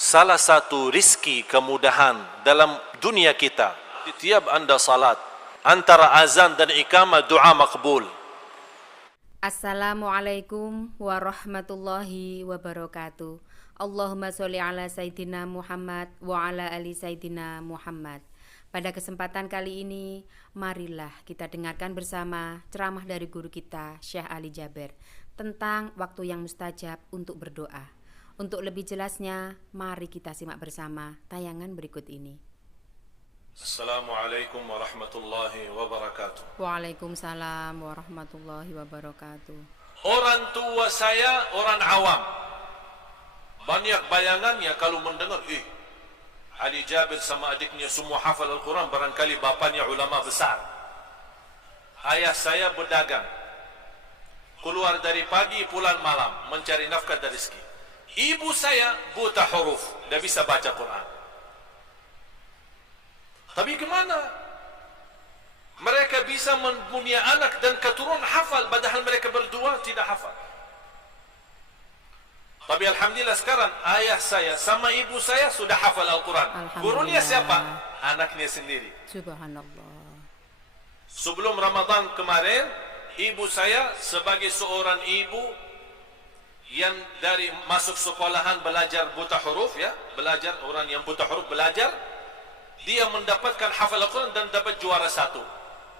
salah satu rizki kemudahan dalam dunia kita, setiap anda salat, antara azan dan iqamah doa makbul. Assalamualaikum warahmatullahi wabarakatuh. Allahumma sholli ala Sayyidina Muhammad wa ala ali Sayyidina Muhammad. Pada kesempatan kali ini, marilah kita dengarkan bersama ceramah dari guru kita, Syekh Ali Jaber, tentang waktu yang mustajab untuk berdoa. Untuk lebih jelasnya, mari kita simak bersama tayangan berikut ini. Assalamualaikum warahmatullahi wabarakatuh. Waalaikumsalam warahmatullahi wabarakatuh. Orang tua saya orang awam. Banyak bayangannya kalau mendengar, Ali Jaber sama adiknya semua hafal Al-Quran, barangkali bapaknya ulama besar. Ayah saya berdagang, keluar dari pagi pulang malam mencari nafkah dan rezeki. Ibu saya buta huruf, tidak bisa baca Quran. Tapi kemana mereka bisa mempunyai anak dan keturunan hafal, padahal mereka berdua tidak hafal. Tapi alhamdulillah sekarang ayah saya sama ibu saya sudah hafal Al-Quran. Gurunya siapa? Anaknya sendiri. Subhanallah. Sebelum Ramadan kemarin, ibu saya sebagai seorang ibu yang dari masuk sekolahan belajar buta huruf, ya, belajar, orang yang buta huruf belajar, dia mendapatkan hafal Al-Quran dan dapat juara 1.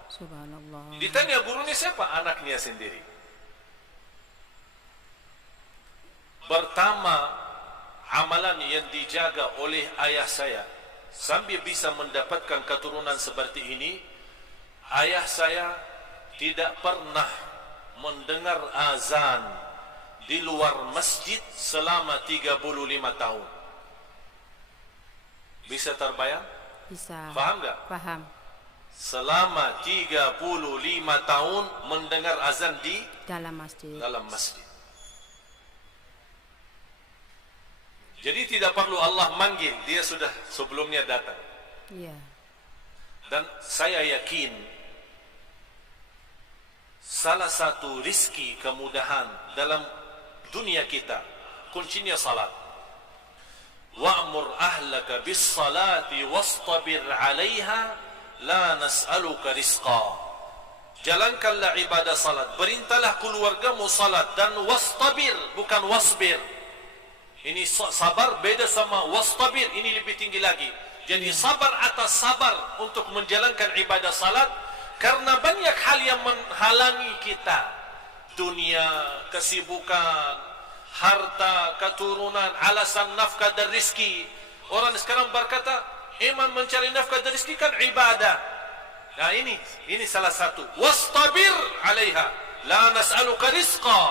Subhanallah. Ditanya gurunya siapa? Anaknya sendiri. Pertama, amalan yang dijaga oleh ayah saya sambil bisa mendapatkan keturunan seperti ini, ayah saya tidak pernah mendengar azan di luar masjid selama 35 tahun. Bisa terbayang? Bisa. Faham tak? Paham. Selama 35 tahun mendengar azan di Dalam masjid. dalam masjid. Jadi tidak perlu Allah manggil, dia sudah sebelumnya datang. Iya. Dan saya yakin salah satu rizki kemudahan dalam dunia kita, kuncinya salat. Wa'mur ahlaka bis salati wastabir 'alaiha la nas'aluka rizqa. Jalankanlah ibadah salat, perintahlah keluargamu salat, dan wastabir, bukan wasbir. Ini sabar beda sama wastabir, ini lebih tinggi lagi. Jadi sabar atas sabar untuk menjalankan ibadah salat, karena banyak hal yang menghalangi kita. Dunia, kesibukan, harta, keturunan, alasan nafkah dan rizki. Orang sekarang berkata, iman mencari nafkah dan rizki kan ibadah. Nah ini salah satu. Wastabir 'alaiha la nas'aluka rizqa.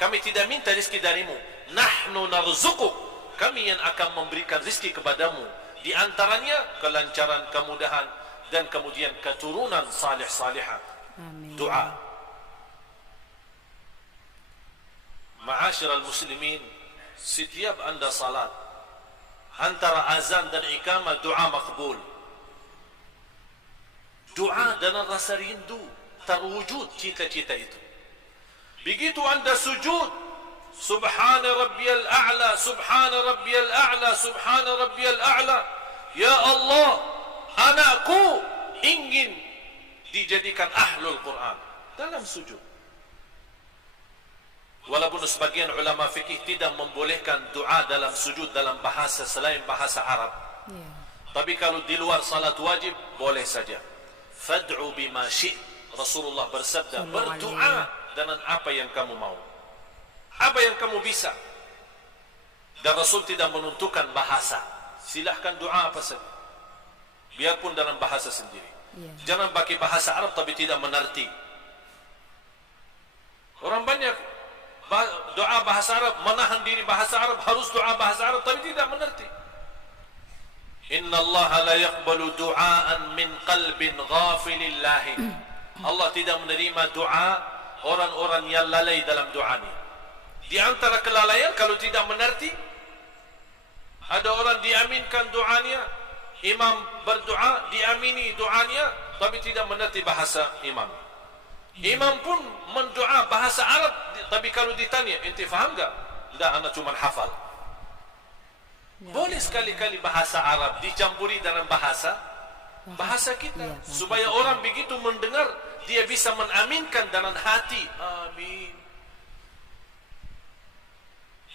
Kami tidak minta rizki darimu. Nahnu narzuquk. Kami yang akan memberikan rizki kepadamu. Di antaranya kelancaran, kemudahan, dan kemudian keturunan salih-salihah. Amin. Doa. Ma'asyiral muslimin, setiap anda salat, antara azan dan iqamah doa makbul. Doa dengan rasa rindu terwujud cita-cita itu. Begitu anda sujud, subhana rabbiyal a'la, subhana rabbiyal a'la, subhana rabbiyal a'la. Ya Allah, anakku ingin dijadikan ahlul Quran dalam sujud. Walaupun sebagian ulama fikih tidak membolehkan doa dalam sujud dalam bahasa selain bahasa Arab, tapi kalau di luar salat wajib boleh saja. Fad'u bima syi'ta. Rasulullah bersabda, berdoa dengan apa yang kamu mau, apa yang kamu bisa. Dan Rasul tidak menentukan bahasa. Silahkan doa apa saja, biarpun dalam bahasa sendiri. Jangan pakai bahasa Arab tapi tidak mengerti. Orang banyak doa bahasa Arab, menahan diri bahasa Arab, harus doa bahasa Arab tapi tidak mengerti. Inna Allah la yaqbalu du'aan min qalbin ghafilin lahin. Allah tidak menerima doa orang-orang yang lalai dalam doanya. Di antara kelalaian kalau tidak mengerti, ada orang diaminkan doanya, imam berdoa diamini doanya tapi tidak mengerti bahasa imam. Imam pun mendoa bahasa Arab, tapi kalau ditanya, ente faham enggak? Enggak, anak cuma hafal. Ya. Boleh sekali-kali bahasa Arab dicampuri dalam bahasa kita, Iya, bahasa supaya kita. orang begitu mendengar dia bisa menaminkan dalam hati. Amin.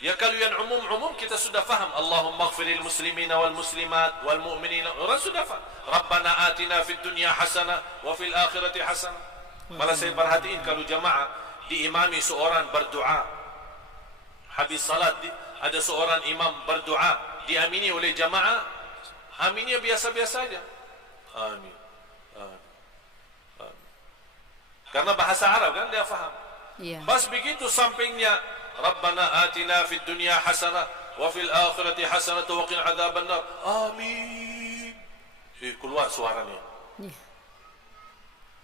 Ya, kalau yang umum-umum kita sudah faham. Allahumma ighfiril muslimina wal muslimat wal mu'minina. Orang sudah faham. Rabbana atina fid dunya hasanah wa fil akhirati hasanah. Malah saya perhatiin kalau jamaah diimami seorang berdoa. Habis salat ada seorang imam berdoa, diamini oleh jamaah. Aminnya biasa-biasa aja. Amin. Amin. Amin. Karena bahasa Arab kan dia faham. Iya. Pas begitu sampingnya Rabbana atina fid dunya hasanah wa fil akhirati hasanah wa qina adzabannar. Amin. Keluar suaranya. Iya.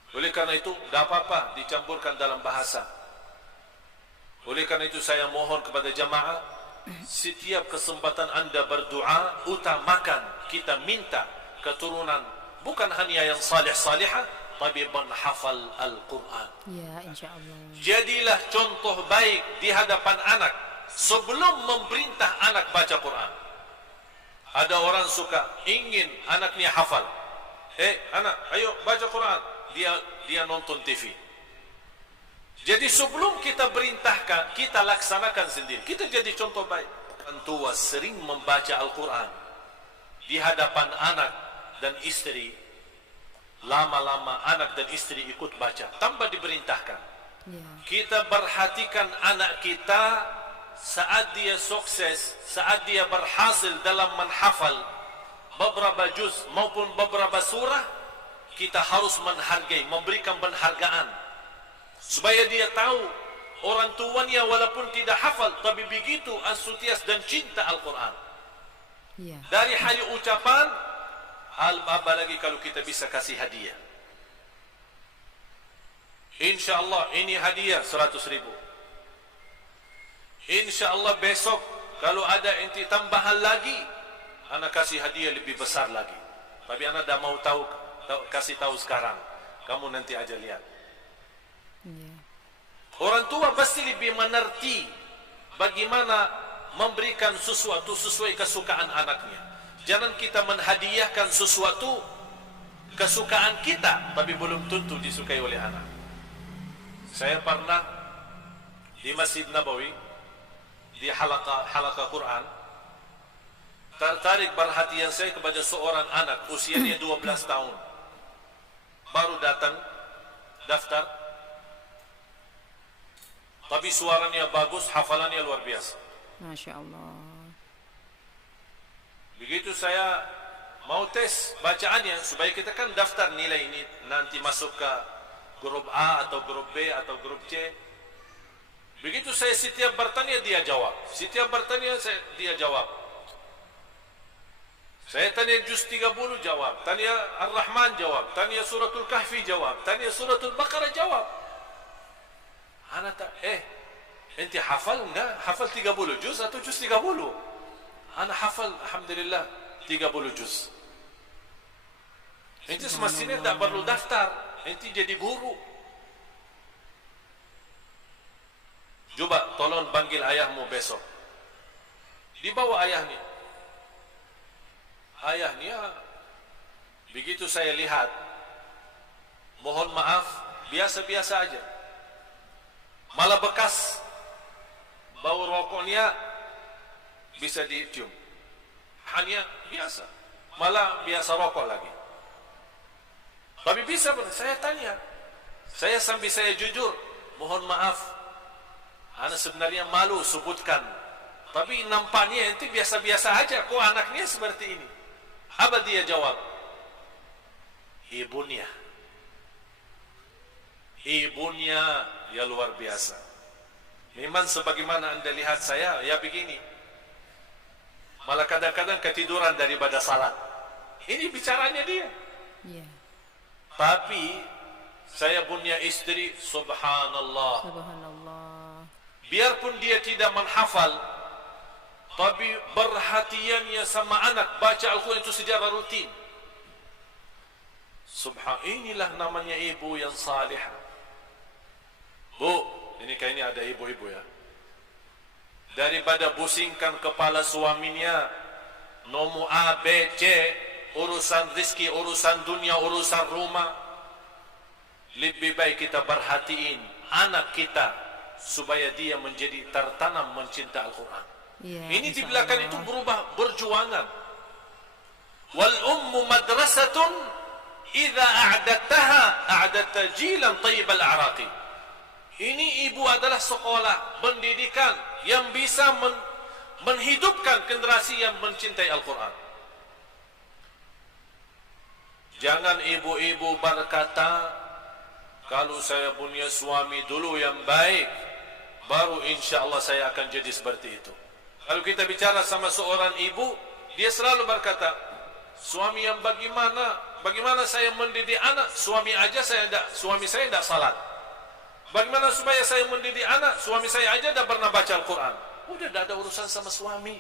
Oleh karena itu, tidak apa-apa dicampurkan dalam bahasa. Oleh karena itu saya mohon kepada jamaah, setiap kesempatan anda berdoa, utamakan kita minta keturunan bukan hanya yang salih-salihah, tapi menghafal Al-Quran. Ya, insyaAllah. Jadilah contoh baik di hadapan anak sebelum memerintah anak baca Quran. Ada orang suka ingin anaknya hafal. Anak, ayo baca Quran. Dia nonton TV. Jadi sebelum kita perintahkan, kita laksanakan sendiri. Kita jadi contoh baik. Orang tua sering membaca Al-Quran di hadapan anak dan istri. Lama-lama anak dan istri ikut baca tanpa diperintahkan. Ya. Kita perhatikan anak kita saat dia sukses, saat dia berhasil dalam menghafal beberapa juz maupun beberapa surah, kita harus menghargai, memberikan penghargaan supaya dia tahu orang tuanya walaupun tidak hafal tapi begitu antusias dan cinta Al-Quran. Ya. Dari hal ucapan, hal apa lagi kalau kita bisa kasih hadiah. InsyaAllah ini hadiah 100.000. InsyaAllah besok kalau ada inti tambahan lagi, anak kasih hadiah lebih besar lagi. Tapi anak dah mau kasih tahu sekarang. Kamu nanti aja lihat. Ya. Orang tua pasti lebih mengerti bagaimana memberikan sesuatu sesuai kesukaan anaknya. Jangan kita menghadiahkan sesuatu kesukaan kita tapi belum tentu disukai oleh anak. Saya pernah di Masjid Nabawi di halaqah Quran, tertarik perhatian saya kepada seorang anak usianya 12 tahun. Baru datang daftar, tapi suaranya bagus, hafalannya luar biasa. Masya Allah. Begitu saya mau tes bacaannya, supaya kita kan daftar nilai ini nanti masuk ke grup A atau grup B atau grup C. Begitu saya setiap bertanya dia jawab, setiap bertanya dia jawab. Saya tanya juz 30 jawab, tanya Ar-Rahman jawab, tanya suratul Kahfi jawab, tanya suratul Baqarah jawab. Anak tak, ente hafal enggak? Hafal 30 juz atau juz 30? Anak hafal, alhamdulillah, 30 juz. Ente semestinya tak perlu daftar, ente jadi guru. Coba tolong panggil ayahmu besok. Dibawa ayahnya. Ayahnya, begitu saya lihat, mohon maaf, biasa-biasa aja. Malah bekas bau rokoknya bisa dicium. Hanya biasa, malah biasa rokok lagi. Tapi bisa, saya tanya, sambil saya jujur, mohon maaf, anak sebenarnya malu sebutkan, tapi nampaknya itu biasa-biasa aja. Kok anaknya seperti ini? Apa dia jawab? Ibunya ya luar biasa. Memang sebagaimana anda lihat saya, ya begini. Malah kadang-kadang ketiduran daripada salat. Ini bicaranya dia. Ya. Tapi saya punya istri, subhanallah. Subhanallah. Biarpun dia tidak menghafal, tapi perhatiannya sama anak, baca Al-Quran itu secara rutin. Inilah namanya ibu yang salihah. Bu, ini kayaknya ada ibu-ibu ya. Daripada pusingkan kepala suaminya Nomor A, B, C, urusan rezeki, urusan dunia, urusan rumah. Lebih baik kita perhatiin anak kita supaya dia menjadi tertanam mencinta Al-Quran. Ini di belakang itu berubah berjuangan. Wal ummu madrasatun idza a'dadtaha a'dadta jilan tayyibal a'raqi. Ini ibu adalah sekolah pendidikan yang bisa menghidupkan generasi yang mencintai Al-Quran. Jangan ibu-ibu berkata, kalau saya punya suami dulu yang baik, baru insya Allah saya akan jadi seperti itu. Kalau kita bicara sama seorang ibu, dia selalu berkata, suami yang bagaimana saya mendidik anak? Suami saya tidak salat. Bagaimana supaya saya mendidik anak? Suami saya aja tidak pernah baca Al-Quran. Udah tidak ada urusan sama suami.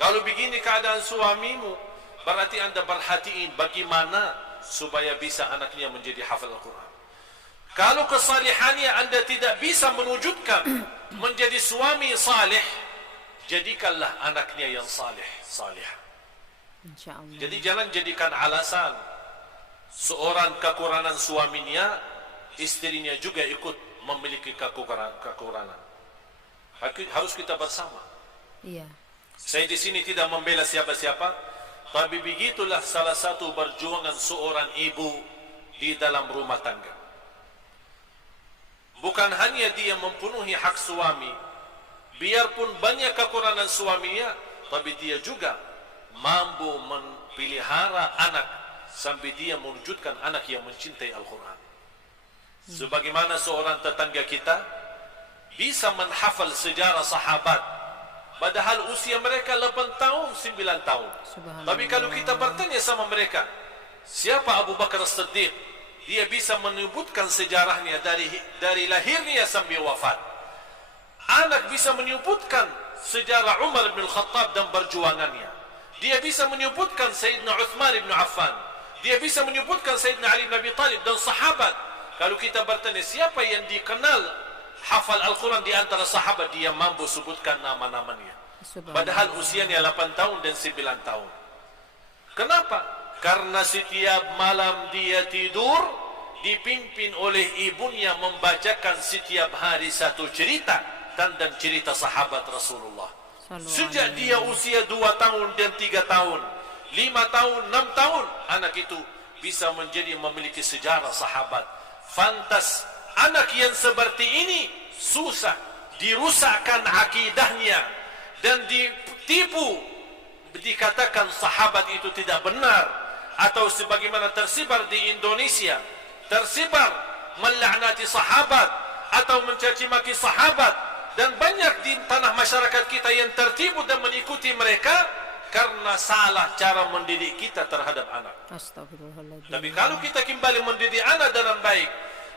Kalau begini keadaan suamimu, berarti anda perhatiin bagaimana supaya bisa anaknya menjadi hafal Al-Quran. Kalau kesalihannya anda tidak bisa menwujudkan menjadi suami salih, jadikanlah anaknya yang salih. Jadi jangan jadikan alasan seorang kekurangan suaminya, istrinya juga ikut memiliki kekurangan. Harus kita bersama. Saya di sini tidak membela siapa-siapa, tapi begitulah salah satu perjuangan seorang ibu di dalam rumah tangga. Bukan hanya dia mempenuhi hak suami, biarpun banyak kekurangan suaminya, tapi dia juga mampu memelihara anak sampai dia mewujudkan anak yang mencintai Al-Quran. Sebagaimana seorang tetangga kita bisa menghafal sejarah sahabat, padahal usia mereka 8 tahun, 9 tahun. Tapi kalau kita bertanya sama mereka, siapa Abu Bakar As-Siddiq? Dia bisa menyebutkan sejarahnya dari lahirnya sampai wafat. Anak bisa menyebutkan sejarah Umar bin Khattab dan perjuangannya. Dia bisa menyebutkan Sayyidina Uthman bin Affan. Dia bisa menyebutkan Sayyidina Ali bin Abi Talib dan sahabat. Kalau kita bertanya siapa yang dikenal hafal Al-Quran di antara sahabat, dia mampu sebutkan nama-namanya. Padahal usianya 8 tahun dan 9 tahun. Kenapa? Karena setiap malam dia tidur dipimpin oleh ibunya membacakan setiap hari satu cerita dan cerita sahabat Rasulullah. Sejak dia usia 2 tahun dan 3 tahun, 5 tahun, 6 tahun, anak itu bisa memiliki sejarah sahabat. Fantas anak yang seperti ini susah dirusakkan akidahnya dan ditipu, dikatakan sahabat itu tidak benar, atau sebagaimana tersebar di Indonesia, tersebar melaknati sahabat atau mencaci maki sahabat, dan banyak di tanah masyarakat kita yang tertipu dan mengikuti mereka karena salah cara mendidik kita terhadap anak. Astagfirullahaladzim. Tapi kalau kita kembali mendidik anak dengan baik,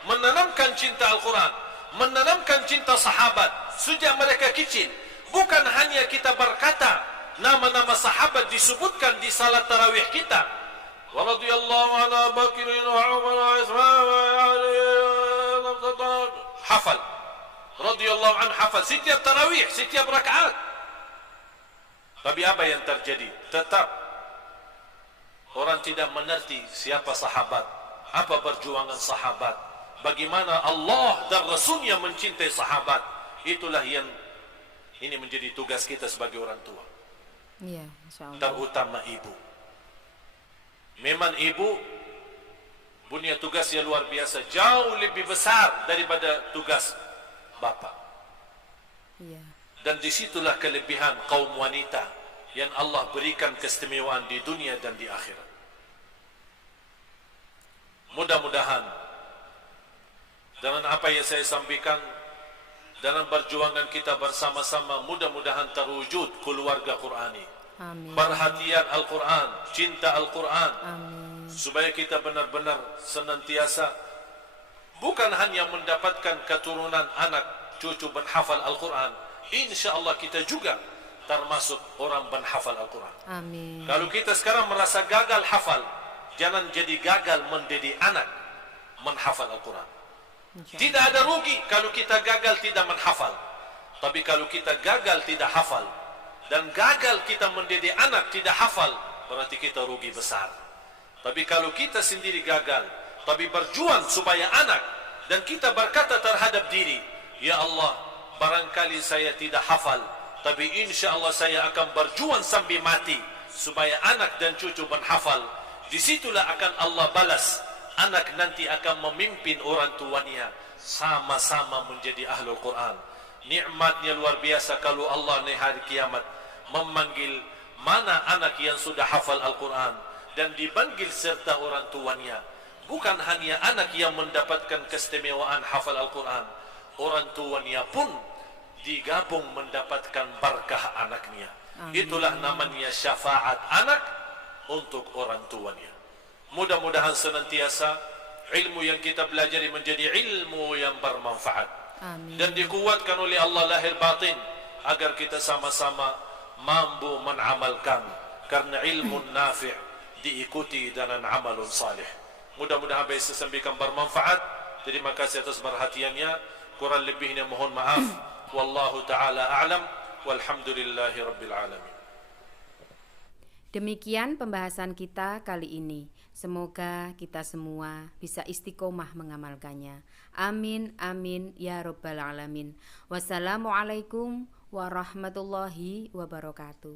menanamkan cinta Al-Quran, menanamkan cinta sahabat sejak mereka kecil, bukan hanya kita berkata nama-nama sahabat disebutkan di salat tarawih kita, wa radhiyallahu anhu Bakr wa Umar wa Uthman wa Ali, hafal radhiyallahu anhu, hafal setiap tarawih, setiap rakaat. Tapi apa yang terjadi? Tetap orang tidak mengerti siapa sahabat, apa perjuangan sahabat, bagaimana Allah dan Rasulnya mencintai sahabat. Itulah yang ini menjadi tugas kita sebagai orang tua. Terutama ibu. Memang ibu punya tugas yang luar biasa, jauh lebih besar daripada tugas bapa. Dan disitulah kelebihan kaum wanita yang Allah berikan keistimewaan di dunia dan di akhirat. Mudah-mudahan dengan apa yang saya sampaikan, dalam perjuangan kita bersama-sama, mudah-mudahan terwujud keluarga Qurani. Amin. Perhatian Al-Quran, cinta Al-Quran. Amin. Supaya kita benar-benar senantiasa bukan hanya mendapatkan keturunan anak cucu penghafal Al-Quran, insya-Allah kita juga termasuk orang penghafal Al-Quran. Amin. Kalau kita sekarang merasa gagal hafal, jangan jadi gagal mendidik anak menghafal Al-Quran. Tidak ada rugi kalau kita gagal tidak menghafal. Tapi kalau kita gagal tidak hafal, dan gagal kita mendidik anak tidak hafal, berarti kita rugi besar. Tapi kalau kita sendiri gagal, tapi berjuang supaya anak, dan kita berkata terhadap diri, ya Allah, barangkali saya tidak hafal, tapi insya Allah saya akan berjuang sampai mati supaya anak dan cucu menghafal. Disitulah akan Allah balas. Anak nanti akan memimpin orang tuanya, sama-sama menjadi ahlul Quran. Nikmatnya luar biasa kalau Allah di hari kiamat memanggil mana anak yang sudah hafal Al-Quran dan dipanggil serta orang tuanya. Bukan hanya anak yang mendapatkan keistimewaan hafal Al-Quran, orang tuanya pun digabung mendapatkan berkah anaknya. Itulah namanya syafaat anak untuk orang tuanya. Mudah-mudahan senantiasa ilmu yang kita belajar menjadi ilmu yang bermanfaat. Amin. Dan dikuatkan oleh Allah lahir batin agar kita sama-sama mampu mengamalkan, karena ilmu nafi' diikuti dengan amalun salih. Mudah-mudahan bisa sampaikan bermanfaat. Terima kasih atas perhatiannya. Kurang lebihnya mohon maaf. Wallahu ta'ala a'lam. Walhamdulillahi rabbil alamin. Demikian pembahasan kita kali ini. Semoga kita semua bisa istiqomah mengamalkannya. Amin, amin, ya Rabbal Alamin. Wassalamualaikum warahmatullahi wabarakatuh.